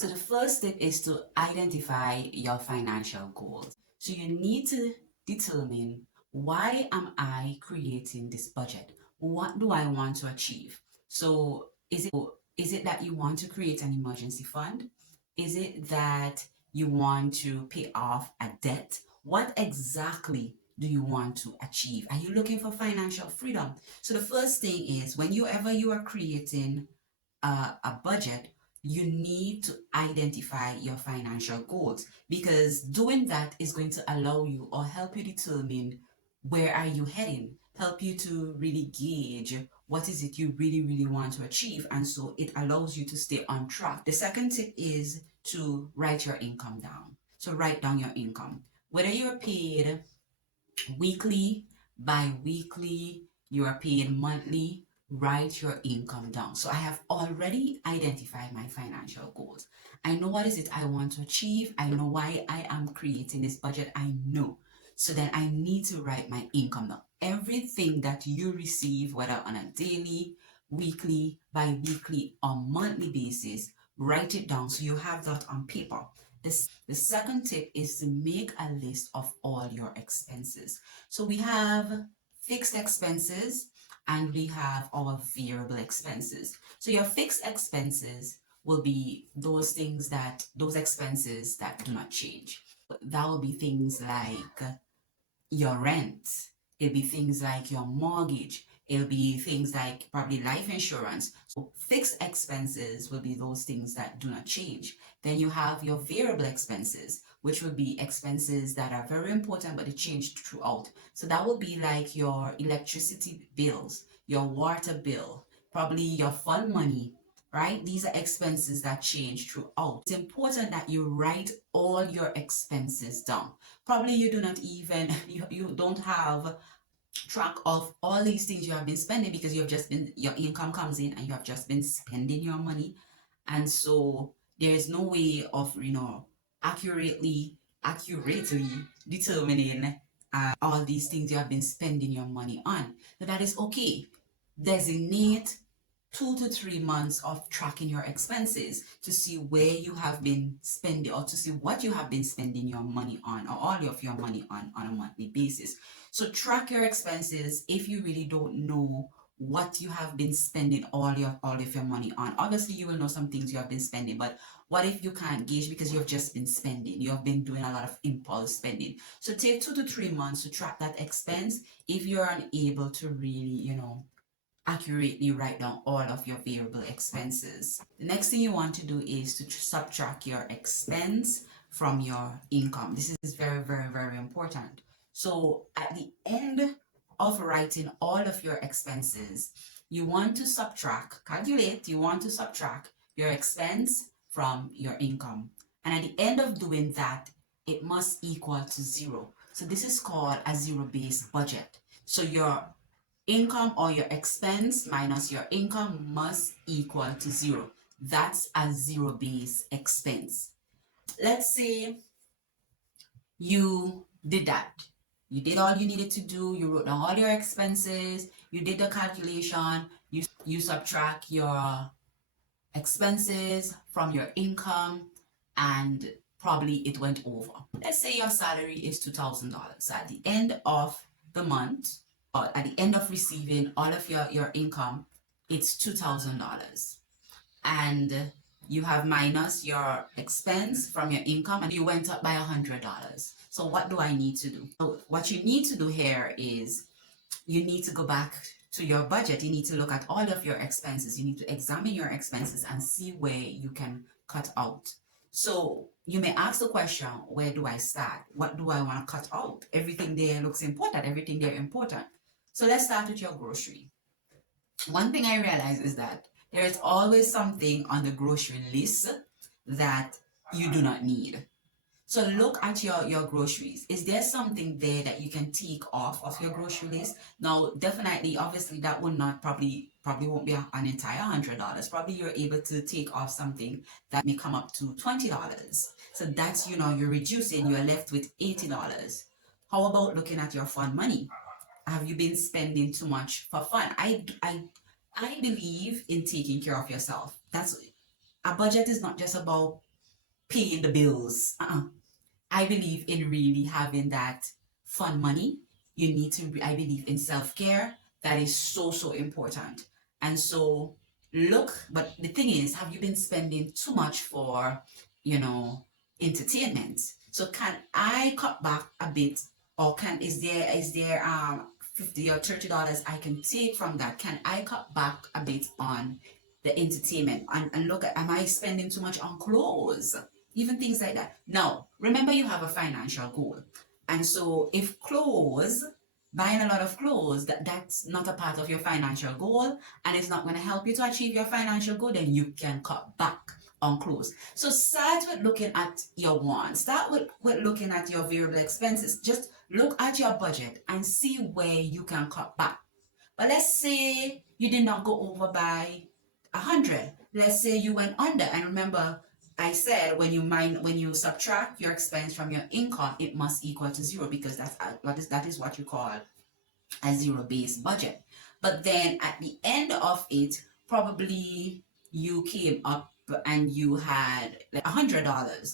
So the first step is to identify your financial goals. So you need to determine, why am I creating this budget? What do I want to achieve? So is it that you want to create an emergency fund? Is it that you want to pay off a debt? What exactly do you want to achieve? Are you looking for financial freedom? So the first thing is, whenever you are creating a budget, you need to identify your financial goals, because doing that is going to allow you or help you determine where are you heading, help you to really gauge what is it you really want to achieve, and so it allows you to stay on track. The second tip is to write your income down. So write down your income, whether you're paid weekly, bi-weekly, you are paid monthly. Write your income down. So I have already identified my financial goals. I know what is it I want to achieve. I know why I am creating this budget. I know. So then I need to write my income down. Everything that you receive, whether on a daily, weekly, bi-weekly, or monthly basis, write it down so you have that on paper. The second tip is to make a list of all your expenses. So we have fixed expenses and we have our variable expenses. So your fixed expenses will be those expenses that do not change. That will be things like your rent. It'll be things like your mortgage. It'll be things like probably life insurance. So fixed expenses will be those things that do not change. Then you have your variable expenses, which will be expenses that are very important, but they change throughout. So that will be like your electricity bills, your water bill, probably your fund money, right? These are expenses that change throughout. It's important that you write all your expenses down. Probably you do not even, you don't have track of all these things you have been spending, because your income comes in and you have just been spending your money. And so there is no way of, accurately determining all these things you have been spending your money on. So that is okay. Designate 2 to 3 months of tracking your expenses to see where you have been spending, or to see what you have been spending your money on, or all of your money on a monthly basis. So track your expenses if you really don't know what you have been spending all of your money on. Obviously, you will know some things you have been spending, but what if you can't gauge because you have just been spending? You have been doing a lot of impulse spending. So take 2 to 3 months to track that expense if you're unable to really, accurately write down all of your variable expenses. The next thing you want to do is to subtract your expense from your income. This is very important. So at the end of writing all of your expenses, you want to subtract your expense from your income. And at the end of doing that, it must equal to zero. So this is called a zero-based budget. So your income or your expense minus your income must equal to zero. That's a zero-based expense. Let's say you did that. You did all you needed to do. You wrote down all your expenses. You did the calculation. You subtract your expenses from your income, and probably it went over. Let's say your salary is $2,000. So at the end of the month, or at the end of receiving all of your income, it's $2,000. And you have minus your expense from your income, and you went up by $100. So what do I need to do? So what you need to do here is you need to go back to your budget. You need to look at all of your expenses. You need to examine your expenses and see where you can cut out. So you may ask the question, where do I start? What do I want to cut out? Everything there looks important. Everything there important. So let's start with your grocery. One thing I realize is that there is always something on the grocery list that you do not need. So look at your groceries. Is there something there that you can take off of your grocery list? Now, definitely, obviously, that will not probably won't be an entire $100. Probably you're able to take off something that may come up to $20. So that's, you're reducing, you're left with $80. How about looking at your fun money? Have you been spending too much for fun? I believe in taking care of yourself. That's A budget is not just about paying the bills. I believe in really having that fun money. You need to, I believe in self care. That is so, so important. And so, look, but the thing is, have you been spending too much for, you know, entertainment? So, can I cut back a bit, or is there 50 or $30 I can take from that? Can I cut back a bit on the entertainment and look at, am I spending too much on clothes? Even things like that. Now, remember you have a financial goal. And so if clothes, buying a lot of clothes, that's not a part of your financial goal and it's not going to help you to achieve your financial goal, then you can cut back on clothes. So start with looking at your wants. Start with looking at your variable expenses. Just look at your budget and see where you can cut back. But let's say you did not go over by 100. Let's say you went under. And remember, I said when you subtract your expense from your income, it must equal to zero because that is what you call a zero-based budget. But then at the end of it, probably you came up and you had like $100.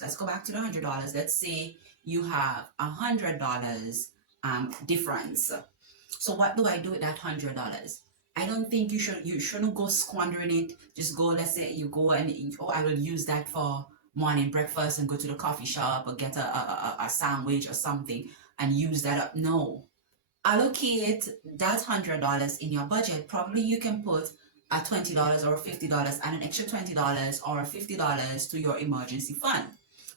Let's go back to the $100. Let's say you have $100 difference. So what do I do with that $100? I don't think you shouldn't go squandering it. Just go, let's say you go and I will use that for morning breakfast and go to the coffee shop or get a sandwich or something and use that up. No. Allocate that $100 in your budget. Probably you can put a $20 or $50 and an extra $20 or $50 to your emergency fund.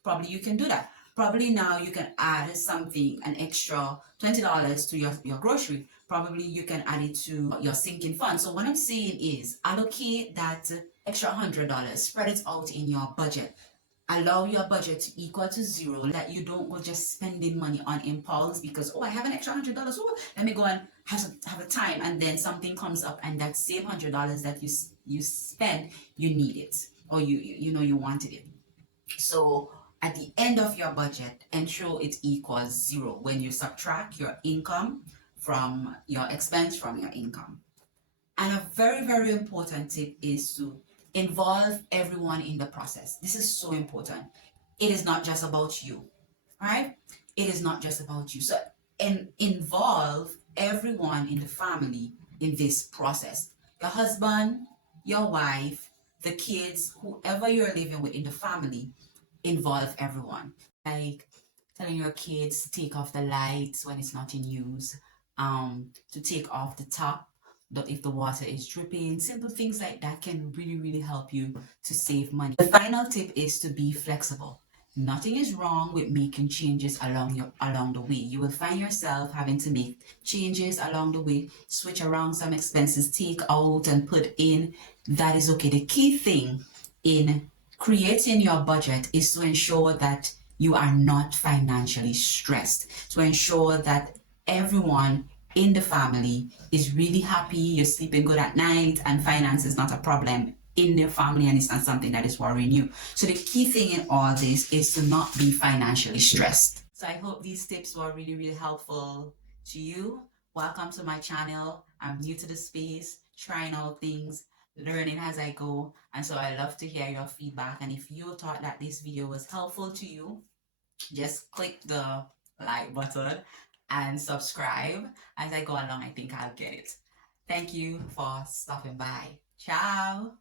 Probably you can do that. Probably now you can add something, an extra $20 to your grocery. Probably you can add it to your sinking fund. So what I'm saying is allocate that extra $100, spread it out in your budget. Allow your budget to equal to zero, that you don't go just spending money on impulse because, oh, I have an extra $100. Oh, let me go and have a time. And then something comes up and that same $100 that you spend, you need it or you wanted it. So at the end of your budget, ensure it equals zero when you subtract your income from your expense from your income. And a very, very important tip is to involve everyone in the process. This is so important. It is not just about you, right? It is not just about you. So involve everyone in the family in this process. Your husband, your wife, the kids, whoever you're living with in the family, involve everyone. Like telling your kids to take off the lights when it's not in use, to take off the top if the water is dripping. Simple things like that can really, really help you to save money. The final tip is to be flexible. Nothing is wrong with making changes along the way. You will find yourself having to make changes along the way, switch around some expenses, take out and put in. That is okay. The key thing in creating your budget is to ensure that you are not financially stressed, to ensure that everyone in the family is really happy, you're sleeping good at night, and finance is not a problem in your family and it's not something that is worrying you. So the key thing in all this is to not be financially stressed. So I hope these tips were really, really helpful to you. Welcome to my channel. I'm new to the space, trying out things, learning as I go. And so I love to hear your feedback. And if you thought that this video was helpful to you, just click the like button and subscribe. As I go along, I think I'll get it. Thank you for stopping by. Ciao.